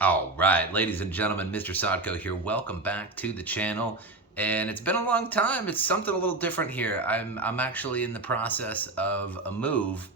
All right, ladies and gentlemen, Mr. Sadko here. Welcome back to the channel. And it's been a long time. It's something a little different here. I'm actually in the process of a move,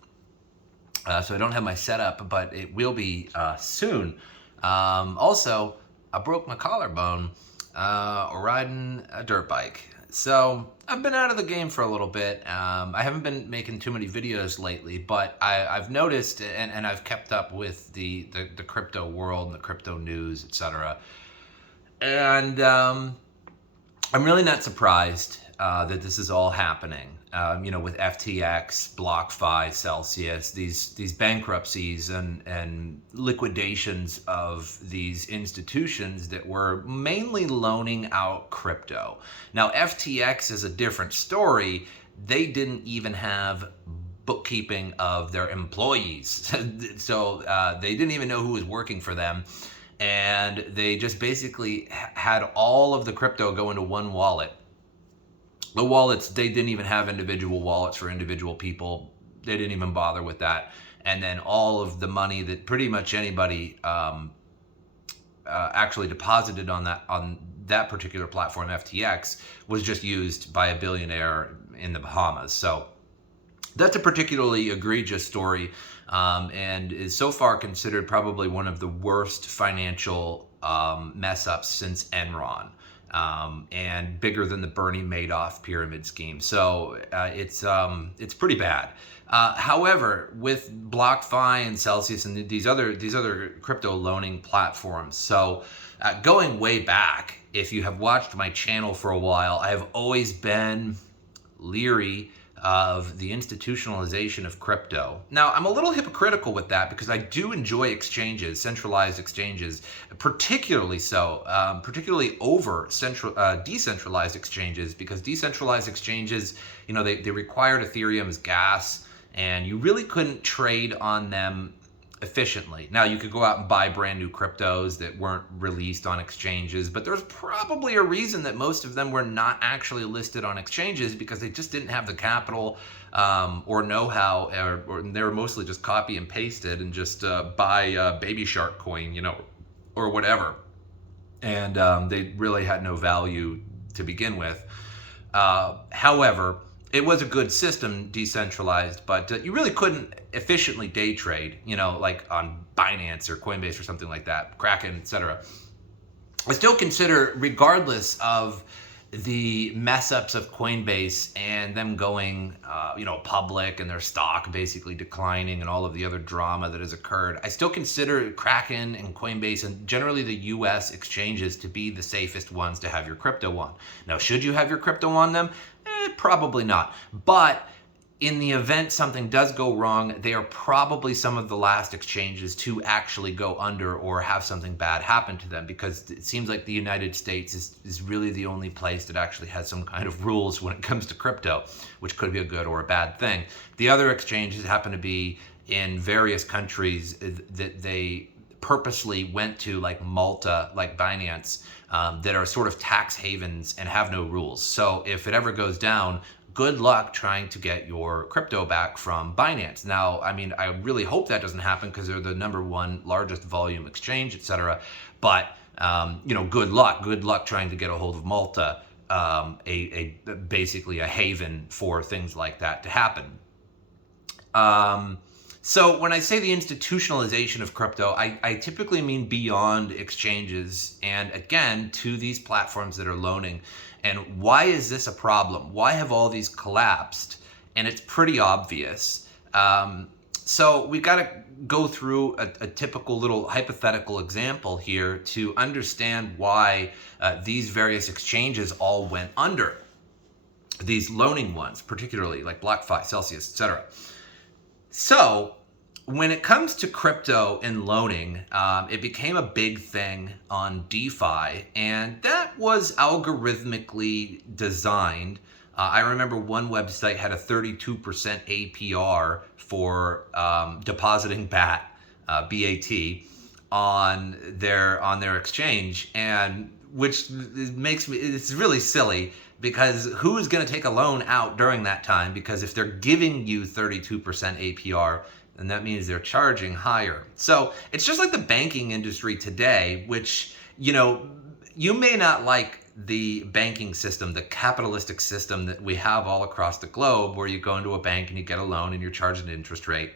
so I don't have my setup, but it will be soon. Also, I broke my collarbone riding a dirt bike. So I've been out of the game for a little bit. I haven't been making too many videos lately, but I've noticed and I've kept up with the crypto world and the crypto news, etc. And I'm really not surprised that this is all happening. With FTX, BlockFi, Celsius, these bankruptcies and liquidations of these institutions that were mainly loaning out crypto. Now, FTX is a different story. They didn't even have bookkeeping of their employees, so they didn't even know who was working for them. And they just basically had all of the crypto go into one wallet. The wallets, they didn't even have individual wallets for individual people. They didn't even bother with that. And then all of the money that pretty much anybody actually deposited on that particular platform, FTX, was just used by a billionaire in the Bahamas. So that's a particularly egregious story, and is so far considered probably one of the worst financial mess ups since Enron, and bigger than the Bernie Madoff pyramid scheme. So it's pretty bad. However, with BlockFi and Celsius and these other crypto loaning platforms, so going way back, if you have watched my channel for a while, I have always been leery of the institutionalization of crypto. Now, I'm a little hypocritical with that because I do enjoy exchanges, centralized exchanges, particularly so, particularly over decentralized exchanges, because decentralized exchanges, they required Ethereum as gas, and you really couldn't trade on them efficiently. Now, you could go out and buy brand new cryptos that weren't released on exchanges, but there's probably a reason that most of them were not actually listed on exchanges, because they just didn't have the capital or know-how, or they were mostly just copy and pasted and just buy Baby Shark coin, or whatever. And they really had no value to begin with. However, it was a good system, decentralized, but you really couldn't efficiently day trade, like on Binance or Coinbase or something like that, Kraken, etc. I still consider, regardless of the mess ups of Coinbase and them going, public and their stock basically declining and all of the other drama that has occurred, I still consider Kraken and Coinbase and generally the US exchanges to be the safest ones to have your crypto on. Now, should you have your crypto on them? Probably not. But in the event something does go wrong, they are probably some of the last exchanges to actually go under or have something bad happen to them, because it seems like the United States is really the only place that actually has some kind of rules when it comes to crypto, which could be a good or a bad thing. The other exchanges happen to be in various countries that they purposely went to, like Malta, like Binance, that are sort of tax havens and have no rules. So if it ever goes down, good luck trying to get your crypto back from Binance. Now, I mean, I really hope that doesn't happen because they're the #1 largest volume exchange, etc. But good luck. Good luck trying to get a hold of Malta, basically a haven for things like that to happen. So when I say the institutionalization of crypto, I typically mean beyond exchanges, and again, to these platforms that are loaning. And why is this a problem? Why have all these collapsed? And it's pretty obvious. So we've got to go through a typical little hypothetical example here to understand why these various exchanges all went under. These loaning ones, particularly like BlockFi, Celsius, etc. So when it comes to crypto and loaning, it became a big thing on DeFi, and that was algorithmically designed. I remember one website had a 32% APR for depositing BAT, on their exchange, and which makes me, it's really silly, because who's going to take a loan out during that time? Because if they're giving you 32% APR, and that means they're charging higher. So it's just like the banking industry today, which, you may not like the banking system, the capitalistic system that we have all across the globe, where you go into a bank and you get a loan and you're charged an interest rate.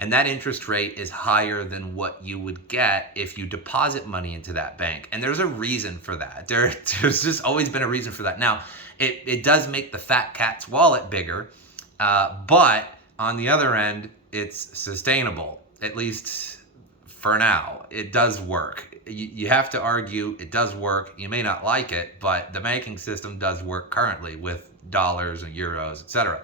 And that interest rate is higher than what you would get if you deposit money into that bank. And there's a reason for that. There's just always been a reason for that. Now, it does make the fat cat's wallet bigger, but on the other end, it's sustainable, at least for now. It does work. You have to argue it does work. You may not like it, but the banking system does work currently with dollars and euros, etc.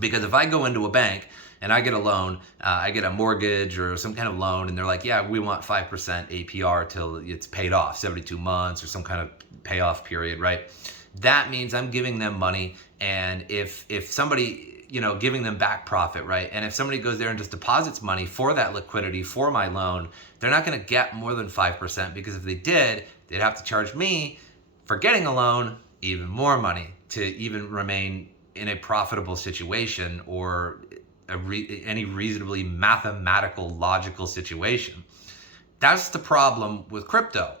Because if I go into a bank and I get a loan, I get a mortgage or some kind of loan, and they're like, yeah, we want 5% APR till it's paid off, 72 months or some kind of payoff period, right? That means I'm giving them money, and if somebody, giving them back profit, right? And if somebody goes there and just deposits money for that liquidity for my loan, they're not going to get more than 5%, because if they did, they'd have to charge me for getting a loan even more money to even remain in a profitable situation or any reasonably mathematical, logical situation. That's the problem with crypto.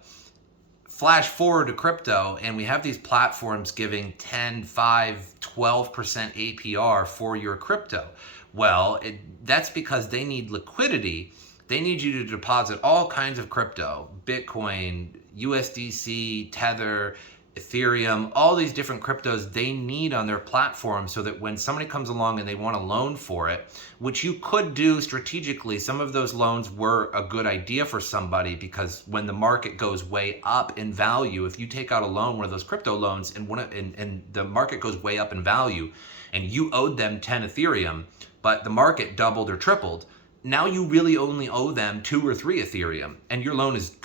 Flash forward to crypto, and we have these platforms giving 10, 5, 12% APR for your crypto. Well, that's because they need liquidity. They need you to deposit all kinds of crypto, Bitcoin, USDC, Tether, Ethereum, all these different cryptos they need on their platform, so that when somebody comes along and they want a loan for it, which you could do strategically, some of those loans were a good idea for somebody, because when the market goes way up in value, if you take out a loan, one of those crypto loans, and the market goes way up in value, and you owed them 10 Ethereum, but the market doubled or tripled, now you really only owe them 2 or 3 Ethereum, and your loan is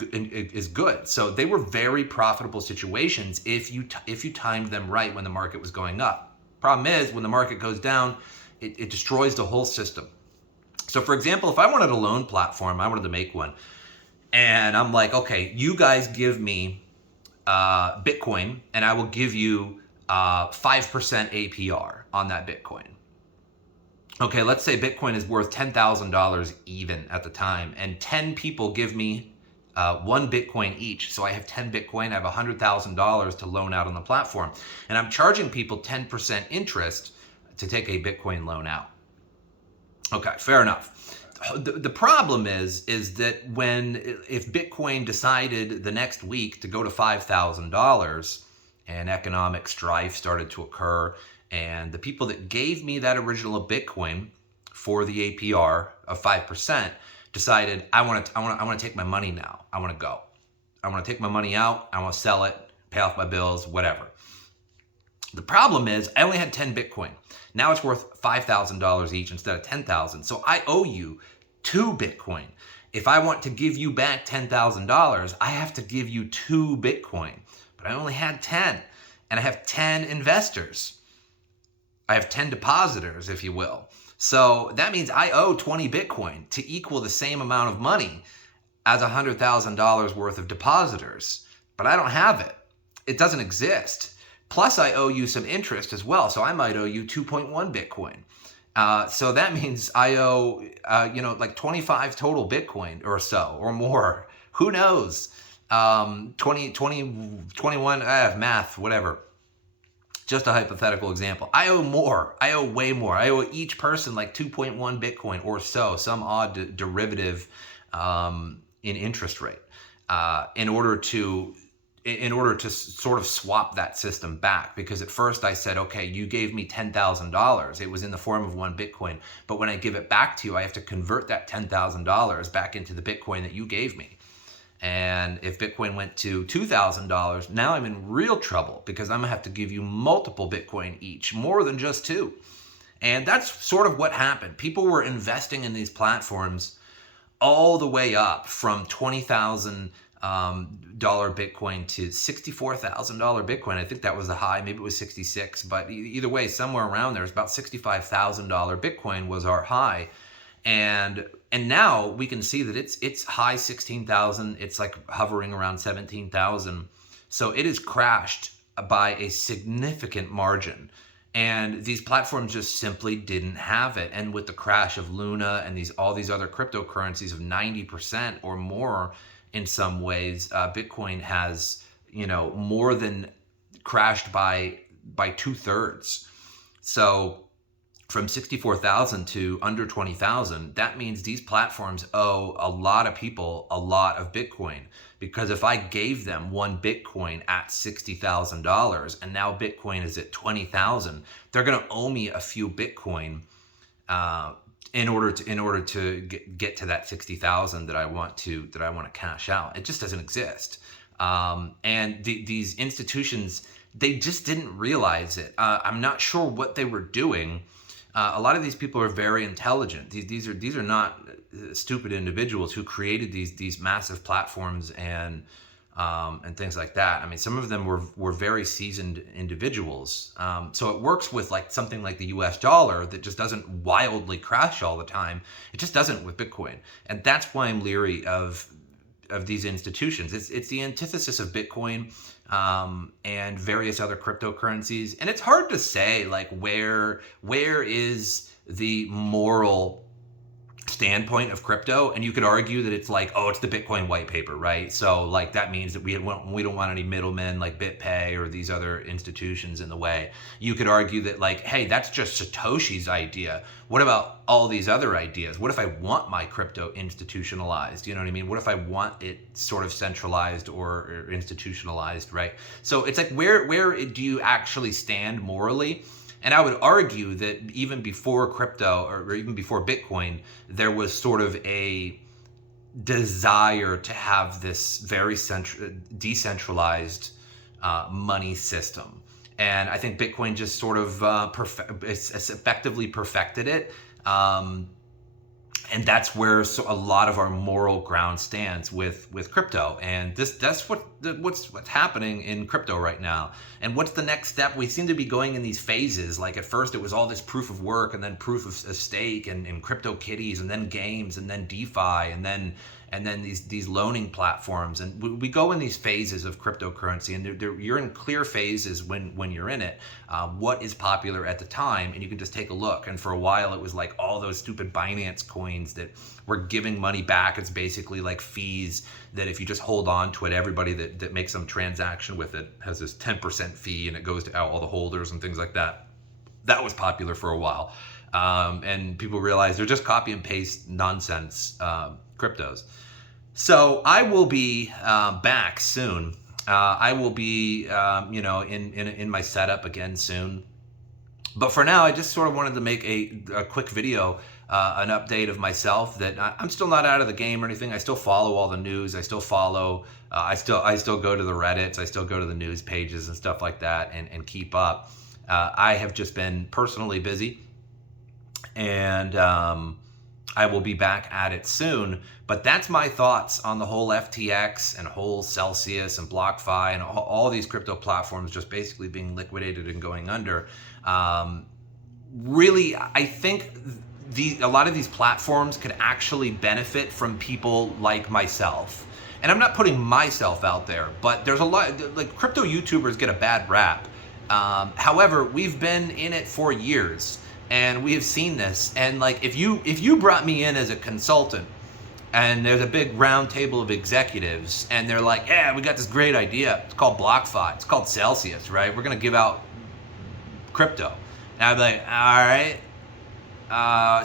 good. So they were very profitable situations if you timed them right when the market was going up. Problem is, when the market goes down, it destroys the whole system. So for example, if I wanted a loan platform, I wanted to make one, and I'm like, okay, you guys give me Bitcoin, and I will give you 5% APR on that Bitcoin. Okay, let's say Bitcoin is worth $10,000 even at the time, and 10 people give me 1 Bitcoin each. So I have 10 Bitcoin, I have $100,000 to loan out on the platform. And I'm charging people 10% interest to take a Bitcoin loan out. Okay, fair enough. The problem is that if Bitcoin decided the next week to go to $5,000 and economic strife started to occur, and the people that gave me that original Bitcoin for the APR of 5% decided, I want to take my money now. I want to go. I want to take my money out. I want to sell it, pay off my bills, whatever. The problem is, I only had 10 Bitcoin. Now it's worth $5,000 each instead of 10,000. So I owe you 2 Bitcoin. If I want to give you back $10,000, I have to give you 2 Bitcoin. But I only had 10, and I have 10 investors. I have 10 depositors, if you will. So that means I owe 20 Bitcoin to equal the same amount of money as $100,000 worth of depositors. But I don't have it. It doesn't exist. Plus I owe you some interest as well. So I might owe you 2.1 Bitcoin. So that means I owe, like 25 total Bitcoin or so, or more. Who knows? 20, 21, math, whatever. Just a hypothetical example. I owe more. I owe way more. I owe each person like 2.1 Bitcoin or so, some odd derivative in interest rate, in order to sort of swap that system back. Because at first I said, okay, you gave me $10,000. It was in the form of 1 Bitcoin. But when I give it back to you, I have to convert that $10,000 back into the Bitcoin that you gave me. And if Bitcoin went to $2,000, now I'm in real trouble, because I'm gonna have to give you multiple Bitcoin each, more than just 2. And that's sort of what happened. People were investing in these platforms all the way up from $20,000 Bitcoin to $64,000 Bitcoin. I think that was the high. Maybe it was 66, but either way, somewhere around there, it's about $65,000 Bitcoin was our high. And now we can see that it's high 16,000. It's like hovering around 17,000. So it has crashed by a significant margin. And these platforms just simply didn't have it. And with the crash of Luna and all these other cryptocurrencies of 90% or more in some ways, Bitcoin has, more than crashed by 2/3. So from 64,000 to under 20,000, that means these platforms owe a lot of people a lot of Bitcoin. Because if I gave them one Bitcoin at $60,000 and now Bitcoin is at 20,000, they're going to owe me a few Bitcoin in order to get to that 60,000 that I want to cash out. It just doesn't exist. And these institutions, they just didn't realize it. I'm not sure what they were doing. A lot of these people are very intelligent. These are not stupid individuals who created these massive platforms and things like that. I mean, some of them were very seasoned individuals. So it works with like something like the US dollar that just doesn't wildly crash all the time. It just doesn't with Bitcoin. And that's why I'm leery of these institutions. It's the antithesis of Bitcoin and various other cryptocurrencies. And it's hard to say like where is the moral standpoint of crypto. And you could argue that it's like, oh, it's the Bitcoin white paper, right? So like that means that we don't want any middlemen like BitPay or these other institutions in the way. You could argue that like, hey, that's just Satoshi's idea. What about all these other ideas? What if I want my crypto institutionalized? You know what I mean? What if I want it sort of centralized or institutionalized, right? So it's like, where do you actually stand morally? And I would argue that even before crypto or even before Bitcoin, there was sort of a desire to have this very decentralized money system. And I think Bitcoin just sort of it's effectively perfected it. And that's where a lot of our moral ground stands with crypto. And that's what's happening in crypto right now. And what's the next step? We seem to be going in these phases. Like at first it was all this proof of work and then proof of stake and crypto kitties and then games and then DeFi and then these loaning platforms. And we go in these phases of cryptocurrency, and you're in clear phases when you're in it. What is popular at the time, and you can just take a look. And for a while, it was like all those stupid Binance coins that were giving money back. It's basically like fees that if you just hold on to it, everybody that makes some transaction with it has this 10% fee, and it goes to all the holders and things like that. That was popular for a while. And people realized they're just copy and paste nonsense cryptos. So I will be back soon. I will be, in my setup again soon. But for now, I just sort of wanted to make a quick video, an update of myself. That I'm still not out of the game or anything. I still follow all the news. I still follow. I still go to the Reddits. I still go to the news pages and stuff like that, and keep up. I have just been personally busy, and I will be back at it soon. But that's my thoughts on the whole FTX and whole Celsius and BlockFi and all these crypto platforms just basically being liquidated and going under. Really, I think a lot of these platforms could actually benefit from people like myself. And I'm not putting myself out there, but there's a lot, like crypto YouTubers get a bad rap. However, we've been in it for years. And we have seen this. And like, if you brought me in as a consultant, and there's a big round table of executives, and they're like, yeah, we got this great idea. It's called BlockFi. It's called Celsius, right? We're gonna give out crypto. And I'd be like, all right.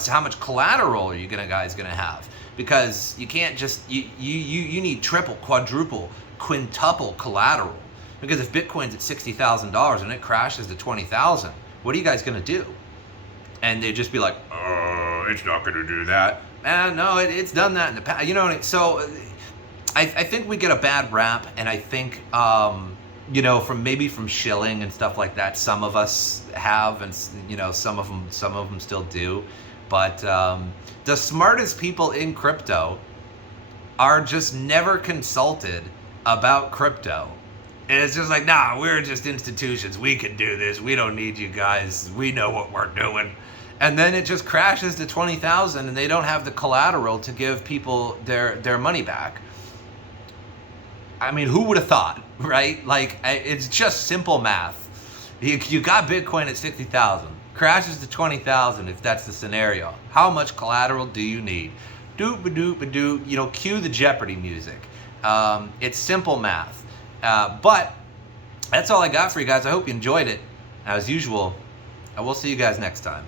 So how much collateral are you guys gonna have? Because you can't just you need triple, quadruple, quintuple collateral. Because if Bitcoin's at $60,000 and it crashes to 20,000, what are you guys gonna do? And they'd just be like, oh, it's not going to do that. No, it's done that in the past. You know what I mean? So I think we get a bad rap. And I think, from shilling and stuff like that, some of us have, and, some of them still do. But the smartest people in crypto are just never consulted about crypto. And it's just like, nah, we're just institutions. We can do this. We don't need you guys. We know what we're doing. And then it just crashes to 20,000 and they don't have the collateral to give people their money back. I mean, who would have thought, right? Like, it's just simple math. You got Bitcoin at 60,000, crashes to 20,000 if that's the scenario. How much collateral do you need? Doop ba doop ba doo. You know, cue the Jeopardy music. It's simple math. But that's all I got for you guys. I hope you enjoyed it. As usual, I will see you guys next time.